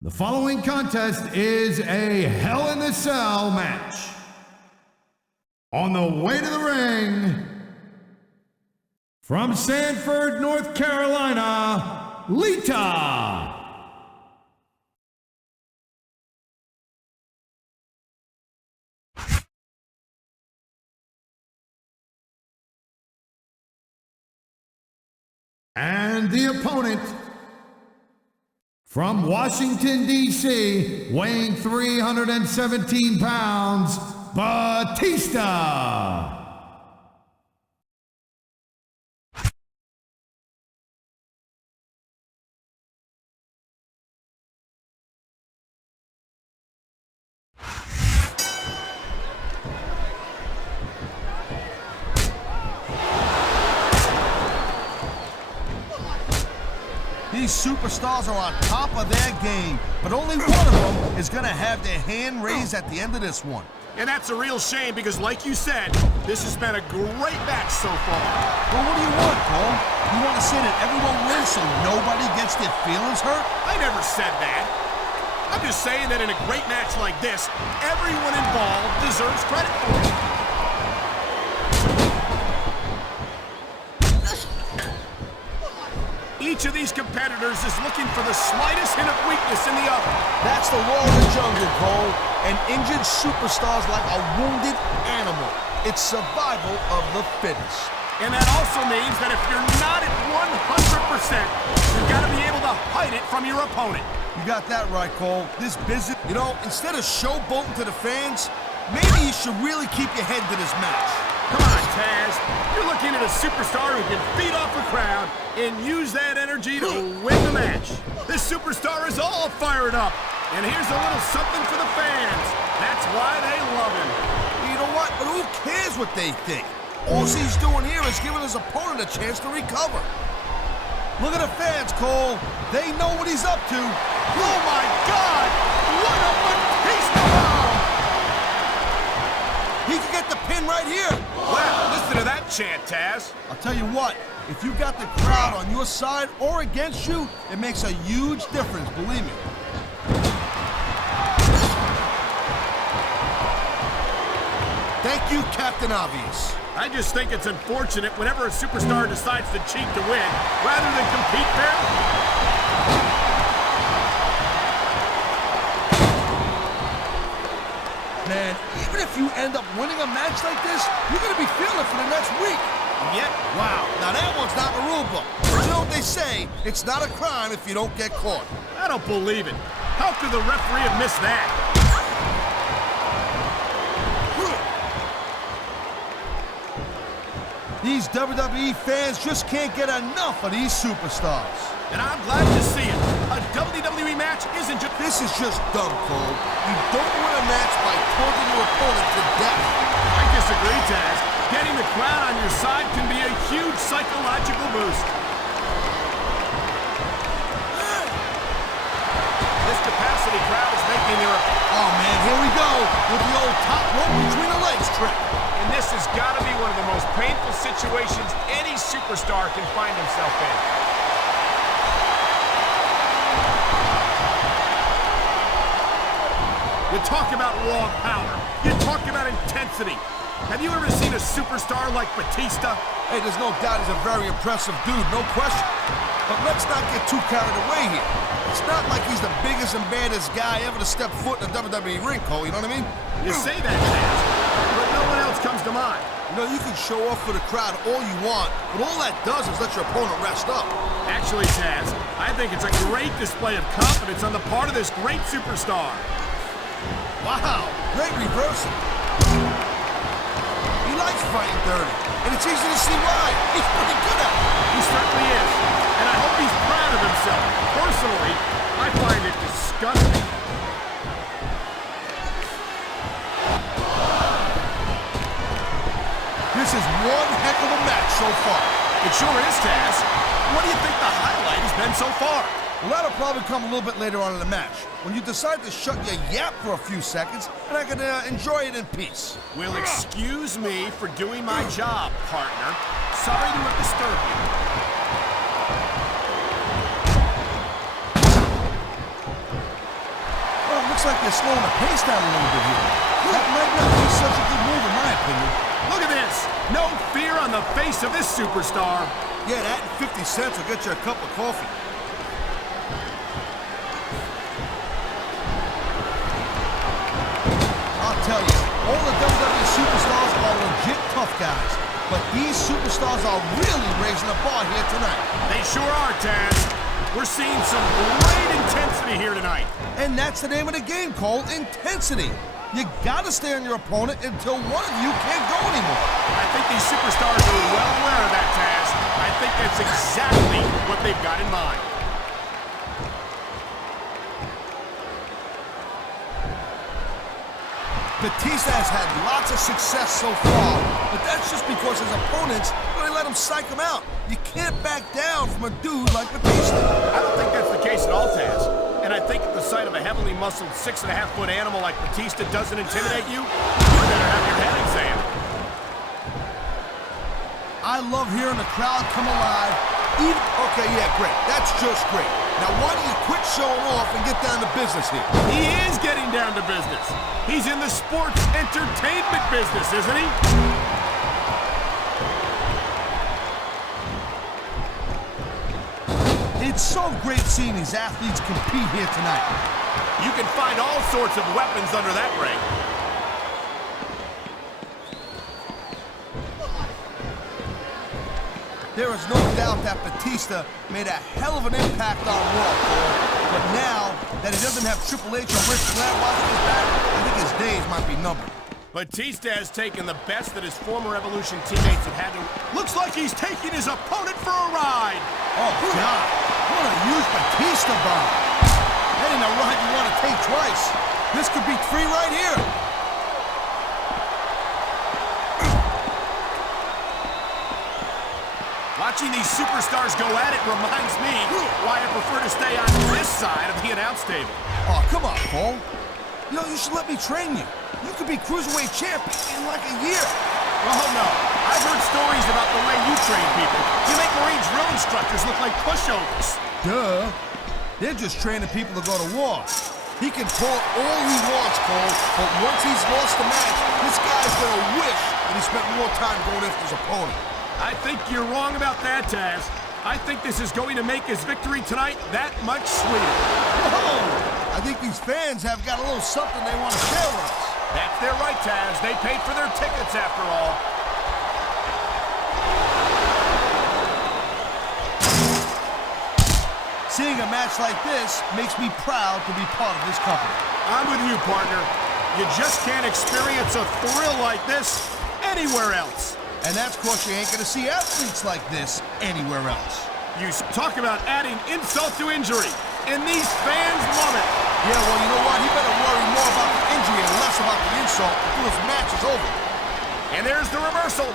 The following contest is a Hell in a Cell match. On the way to the ring, from Sanford, North Carolina, Lita. And the opponent, from Washington, D.C., weighing 317 pounds, Batista. These superstars are on top of their game, but only one of them is going to have their hand raised at the end of this one. And that's a real shame because, like you said, this has been a great match so far. Well, what do you want, Cole? You want to say that everyone wins so nobody gets their feelings hurt? I never said that. I'm just saying that in a great match like this, everyone involved deserves credit for it. Each of these competitors is looking for the slightest hint of weakness in the other. That's the law of the jungle, Cole. An injured superstar's like a wounded animal. It's survival of the fittest. And that also means that if you're not at 100%, you've got to be able to hide it from your opponent. You got that right, Cole. This business, instead of showboating to the fans, maybe you should really keep your head to this match. Come on, Taz. You're looking at a superstar who can feed off a crowd and use that energy to win the match. This superstar is all fired up. And here's a little something for the fans. That's why they love him. You know what? But who cares what they think? All he's doing here is giving his opponent a chance to recover. Look at the fans, Cole. They know what he's up to. Oh, my God! What a Batista bomb! He could get the pin right here. Wow, listen to that chant, Taz. I'll tell you what, if you got the crowd on your side or against you, it makes a huge difference, believe me. Thank you, Captain Obvious. I just think it's unfortunate whenever a superstar decides to cheat to win, rather than compete fairly. Man, even if you end up winning a match like this, you're going to be feeling it for the next week. Yep. Wow, now that one's not in the rule book. But you know what they say, it's not a crime if you don't get caught. I don't believe it. How could the referee have missed that? These WWE fans just can't get enough of these superstars. And I'm glad to see it. A WWE match isn't just... This is just dumb, Cole. You don't win a match by taunting your opponent to death. I disagree, Taz. Getting the crowd on your side can be a huge psychological boost. This capacity crowd is making their... Oh, man, here we go with the old top rope between the legs trick. And this has got to be one of the most painful situations any superstar can find himself in. You talk about raw power. You talk about intensity. Have you ever seen a superstar like Batista? Hey, there's no doubt he's a very impressive dude, no question. But let's not get too carried away here. It's not like he's the biggest and baddest guy ever to step foot in a WWE ring, Cole, you know what I mean? You say that, Taz, but no one else comes to mind. You know, you can show off for the crowd all you want, but all that does is let your opponent rest up. Actually, Taz, I think it's a great display of confidence on the part of this great superstar. Wow, great reversal. He likes fighting dirty, and it's easy to see why. He's pretty good at it. He certainly is, and I hope he's proud of himself. Personally, I find it disgusting. This is one heck of a match so far. It sure is, Taz. What do you think the highlight has been so far? Well, that'll probably come a little bit later on in the match, when you decide to shut your yap for a few seconds, and I can enjoy it in peace. Well, excuse me for doing my job, partner. Sorry to have disturbed you. like they're slowing the pace down a little bit here. That might not be such a good move in my opinion. Look at this. No fear on the face of this superstar. Yeah, that and 50 cents will get you a cup of coffee. I'll tell you, all the WWE superstars are legit tough guys. But these superstars are really raising the bar here tonight. They sure are, Taz. We're seeing some great intensity here tonight. And that's the name of the game, Cole, intensity. You gotta stay on your opponent until one of you can't go anymore. I think these superstars are well aware of that, Taz. I think that's exactly what they've got in mind. Batista has had lots of success so far, but that's just because his opponents really let him psych him out. You can't back down from a dude like Batista. I don't think that's the case at all, Taz. And I think at the sight of a heavily muscled 6.5-foot animal like Batista doesn't intimidate you, you better have your head examined. I love hearing the crowd come alive. Okay, yeah, great. That's just great. Now, why don't you quit showing off and get down to business here? He is getting down to business. He's in the sports entertainment business, isn't he? It's so great seeing these athletes compete here tonight. You can find all sorts of weapons under that ring. There is no doubt that Batista made a hell of an impact on Raw, but now that he doesn't have Triple H or Ric Flair watching his back, I think his days might be numbered. Batista has taken the best that his former Evolution teammates have had to... Looks like he's taking his opponent for a ride. Oh, God. What a huge Batista bomb. That ain't a ride you want to take twice. This could be 3 right here. Watching these superstars go at it reminds me why I prefer to stay on this side of the announce table. Oh, come on, Cole. You should let me train you. You could be Cruiserweight champion in like a year. Oh, no. I've heard stories about the way you train people. You make Marine drill instructors look like pushovers. Duh. They're just training people to go to war. He can call it all he wants, Cole, but once he's lost the match, this guy's gonna wish that he spent more time going after his opponent. I think you're wrong about that, Taz. I think this is going to make his victory tonight that much sweeter. Whoa! I think these fans have got a little something they want to share with us. That's their right, Taz. They paid for their tickets, after all. Seeing a match like this makes me proud to be part of this company. I'm with you, partner. You just can't experience a thrill like this anywhere else. And that's because you ain't gonna see athletes like this anywhere else. You talk about adding insult to injury, and these fans love it. Yeah, well, you know what? He better worry more about the injury and less about the insult until his match is over. And there's the reversal.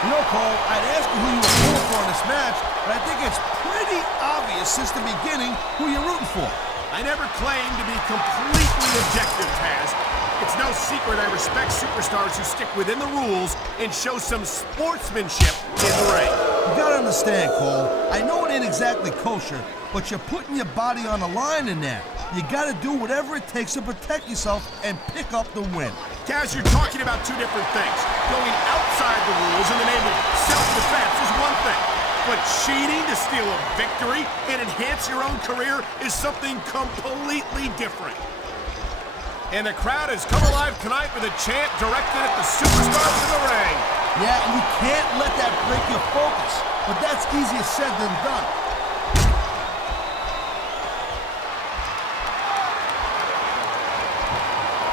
You know, Cole, I'd ask you who you were rooting for in this match, but I think it's pretty obvious since the beginning who you're rooting for. I never claimed to be completely objective, Taz. It's no secret I respect superstars who stick within the rules and show some sportsmanship in the ring. You gotta understand, Cole. I know it ain't exactly kosher, but you're putting your body on the line in there. You gotta do whatever it takes to protect yourself and pick up the win. Taz, you're talking about two different things. Going outside the rules in the name of self-defense is one thing. But cheating to steal a victory and enhance your own career is something completely different. And the crowd has come alive tonight with a chant directed at the superstars in the ring. Yeah, and you can't let that break your focus. But that's easier said than done.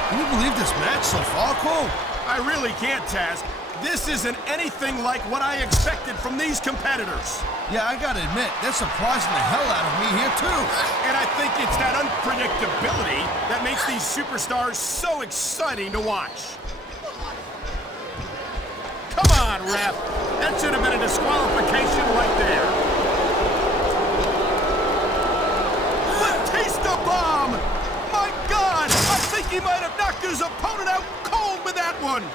Can you believe this match so far, Cole? I really can't, Taz. This isn't anything like what I expected from these competitors. Yeah, I gotta admit, they're surprising the hell out of me here, too. And I think it's that unpredictability that makes these superstars so exciting to watch. Come on, ref. That should have been a disqualification right there. Batista bomb! My God! I think he might have knocked his opponent out cold with that one.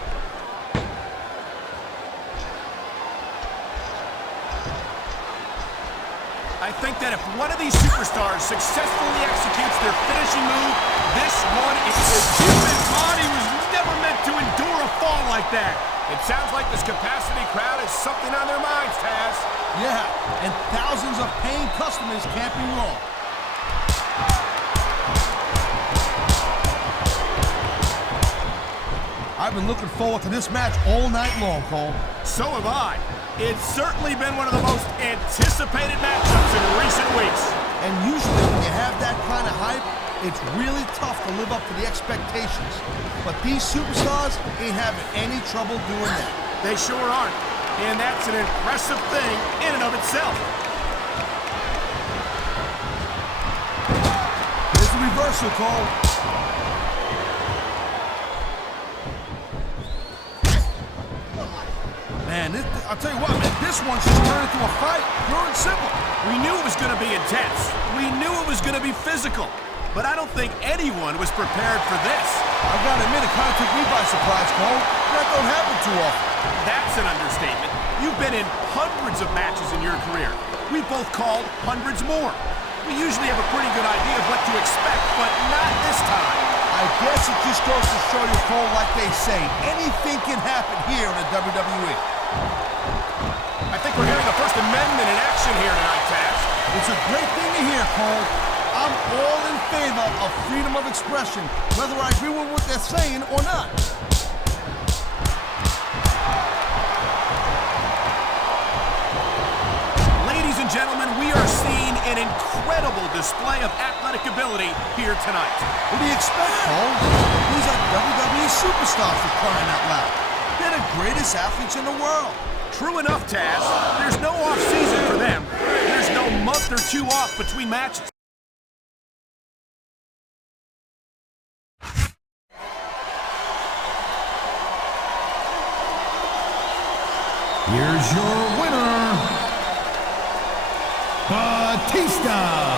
I think that if one of these superstars successfully executes their finishing move, this one is... The human body was never meant to endure a fall like that. It sounds like this capacity crowd has something on their minds, Taz. Yeah, and thousands of paying customers can't be wrong. I've been looking forward to this match all night long, Cole. So have I. It's certainly been one of the most anticipated matchups in recent weeks. And usually when you have that kind of hype, it's really tough to live up to the expectations. But these superstars ain't having any trouble doing that. They sure aren't. And that's an impressive thing in and of itself. Here's the reversal, Cole. Man, I'll tell you what, man, this one just turned into a fight, pure and simple. We knew it was going to be intense. We knew it was going to be physical. But I don't think anyone was prepared for this. I gotta admit, it kind of took me by surprise, Cole. That don't happen too often. That's an understatement. You've been in hundreds of matches in your career. We've both called hundreds more. We usually have a pretty good idea of what to expect, but not this time. I guess it just goes to show you, Cole, like they say, anything can happen here in the WWE. I think we're hearing the First Amendment in action here tonight, Taz. It's a great thing to hear, Cole. I'm all in favor of freedom of expression, whether I agree with what they're saying or not. Ladies and gentlemen, we are seeing an incredible display of athletic ability here tonight. What do you expect, Cole? These are WWE superstars for crying out loud. They're the greatest athletes in the world. True enough, Taz. There's no off-season for them. There's no month or two off between matches. Here's your winner, Batista.